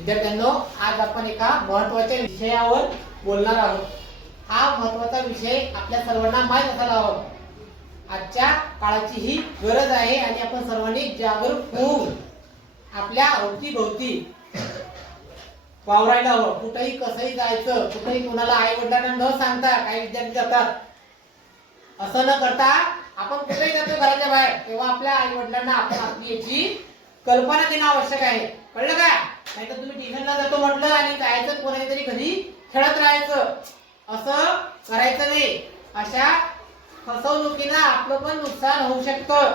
विद्यार्थ्यांनो, आज आपण एका महत्त्वाच्या विषयावर बोलणार आहोत। हा महत्त्वाचा विषय आपल्या सर्वांना माहित असायला हवा। आजच्या काळाची ही गरज आहे आणि आपण सर्वांनी जागरूक होऊन आपल्या अवतीभोवती वावरायला हवं। कुठेही कसंही जायचं, कुठेही कोणाला आई वडिलांना न सांगता काही विद्यार्थी जातात, असं न करता आपण कुठेही जातो घराच्या बाहेर तेव्हा आपल्या आई वडिलांना आपण आपली याची कल्पना देणं आवश्यक आहे। कळलं का? नाहीतर तुम्ही ट्युशनला जातो म्हटलं आणि जायचं कोणाच्या तरी घरी खेळत राहायचं, असं करायचं नाही। अशा फसवणुकीनं आपलं पण नुकसान होऊ शकतं।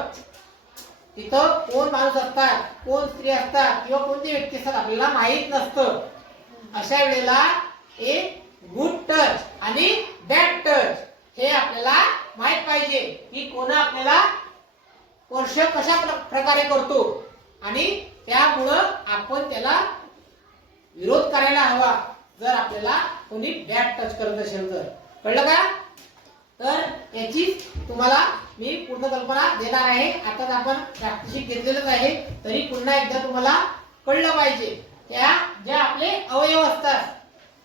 तिथं कोण माणूस असतात, कोण स्त्री असतात किंवा कोणती व्यक्ती असतात आपल्याला माहित नसतं। अशा वेळेला एक गुड टच आणि बॅड टच हे आपल्याला माहित पाहिजे की कोण आपल्याला स्पर्श कशा प्रकारे करतो आणि त्यामुळं आपण त्याला विरोध करायला हवा जर आपल्याला कोणी बॅड टच करत असेल तर। कळलं का? तर याची तुम्हाला मी पूर्ण कल्पना देणार आहे। आताच आपण प्रात्यक्षिक घेतलेलंच आहे, तरी पुन्हा एकदा तुम्हाला कळलं पाहिजे। त्या ज्या आपले अवयव असतात,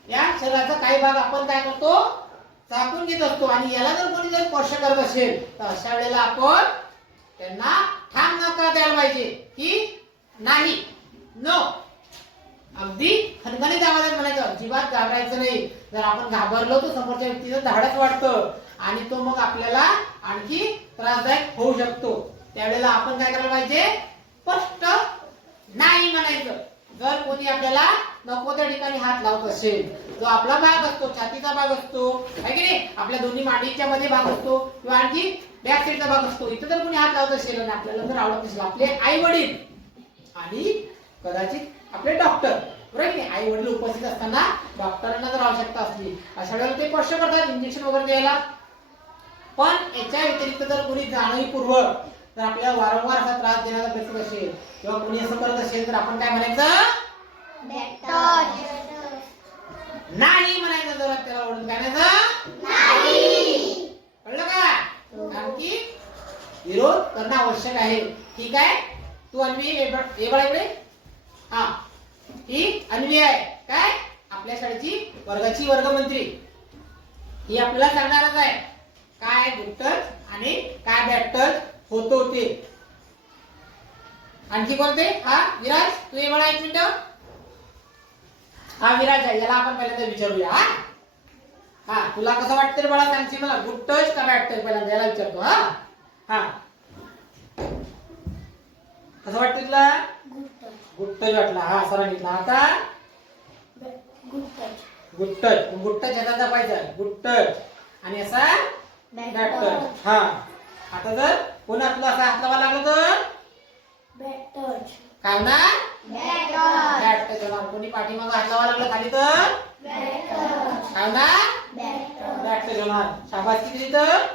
या शरीराचा काही भाग आपण काय करतो, झाकून घेत असतो आणि याला जर कोणी जर स्पर्श करत असेल तर अशा वेळेला आपण त्यांना ठाम नकार द्यायला पाहिजे की नाही, नो, अगदी खणखणीत आवाजात म्हणायचं, अजिबात घाबरायचं नाही। जर आपण घाबरलो तर समोरच्या व्यक्तीचं धाडस वाढतं आणि तो मग आपल्याला आणखी त्रासदायक होऊ शकतो। त्यावेळेला आपण काय करायला पाहिजे, स्पष्ट नाही म्हणायचं। जर कोणी आपल्याला नको त्या ठिकाणी हात लावत असेल, जो आपला भाग असतो, छातीचा भाग असतो, आहे की नाही, आपल्या दोन्ही मांडीच्या मध्ये भाग असतो किंवा आणखी बॅक साईडचा भाग असतो, इथं जर कोणी हात लावत असेल आणि आपल्याला जर आवडत असेल, आपले आई वडील आणि कदाचित आपले डॉक्टर, बरोबर की आई वडील उपस्थित असताना डॉक्टरांना जर आवश्यकता असली, अशा वेळेला ते स्पर्श करतात इंजेक्शन वगैरे द्यायला। पण याच्या व्यतिरिक्त जर कोणी जाणीवपूर्वक जर आपल्याला वारंवार असा त्रास देण्याचा प्रयत्न असेल किंवा कोणी असं करत असेल तर आपण काय म्हणायचं, नाही म्हणायचं। जर त्याला ओढून काय म्हणायचं, नाही। कळलं का? कारण की विरोध करणं आवश्यक आहे। ठीक आहे? तू अन्वी इकडे, हा, ही अन्वी आहे काय, आपल्या शाळेची वर्गाची वर्गमंत्री। ही आपल्याला सांगणारच आहे काय गुड टच आणि काय बॅड टच होतो ते। आणखी कोणते? हा विराज, तू ये मला एक मिनिट। हा विराज आहे, याला आपण पहिल्यांदा विचारूया। हा हा, तुला कसं वाटतं रे बाळा, सांगशील मला गुड टच का बॅड टच, पहिल्यांदा याला विचारतो। हा हा, कसं वाटतं तुला? गुड टच वाटला। हा सरांनी सांगितलं। आता good touch, good touch, good touch याचा जपायचा, गुड टच, आणि असा बॅड टच। हा, आता जर कोण आपला असा हात लावा लागला तर बॅड टच। काय होणार? Bad touch. बॅड टच होणार। कोणी पाठीमागे हात लावा लागला खाली तर बॅड टच। काय होणार? Bad touch. बॅड टच होणार। शाबासकी दिली तर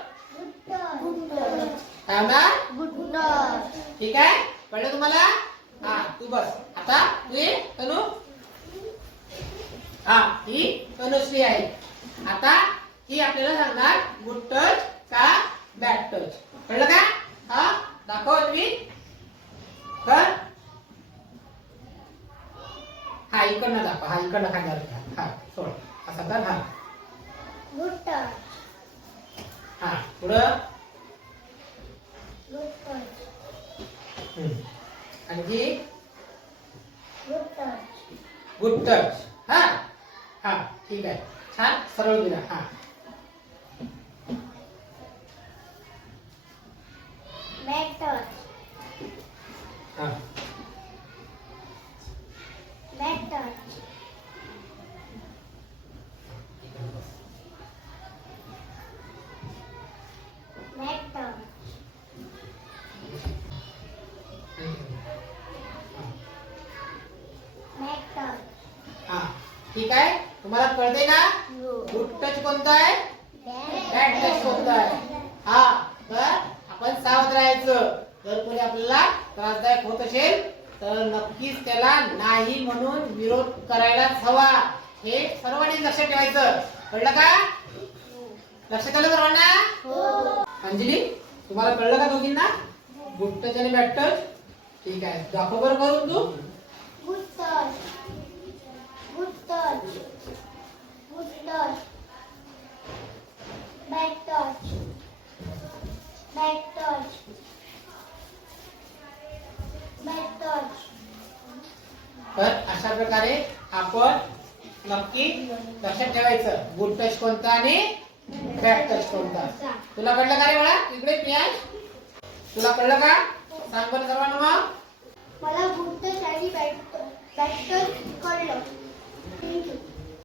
गुड टच। काय होणार? Good touch. ठीक आहे? कळलं तुम्हाला? हा, तू बस आता, तू ये तनु। हा, ही तनुश्री आहे। आता ही आपल्याला सांगणार गुड टच का बॅड टच। कळलं का? हा, दाखव तुम्ही कर। हा, इकडनं दाखव। हा, इकडनं खांद्यावर घ्या। हा, सोड, असं कर। हा, गुड टच। हा, पुढं गुड टच। आणखी गुड टच, गुड टच। हा हा, ठीक आहे, छान सरळ दिला। हा, बॅड टच। हा, बॅड टच। Bad touch. हा, ठीक आहे, तुम्हाला कळते ना गुड टच कोणता आहे, बॅड टच कोणता आहे? हा, तर आपण सावध राहायचं। जर कोणी आपल्याला त्रासदायक होत असेल तर नक्कीच त्याला नाही म्हणून विरोध करायलाच हवा। हे सर्वांनी लक्षात ठेवायचं। कळलं का? लक्षात आलं सर्वांना? हो। अंजली, तुम्हाला कळलं का दोघींना गुड टच आणि बॅड टच? ठीक आहे, दाखव बरं करून तू। Good touch, torch, back torch, back torch, back torch. तर अशा प्रकारे आपण नक्की लक्षात ठेवायचं गुड टच कोणता आणि बॅड टच कोणता. तुला कळलं का रे बाळा? इकडे पियाज तुला कळलं का? सांग बरं सर्वांना मग. मला गुड टच आणि बॅड टच कळलं. थँक्यू.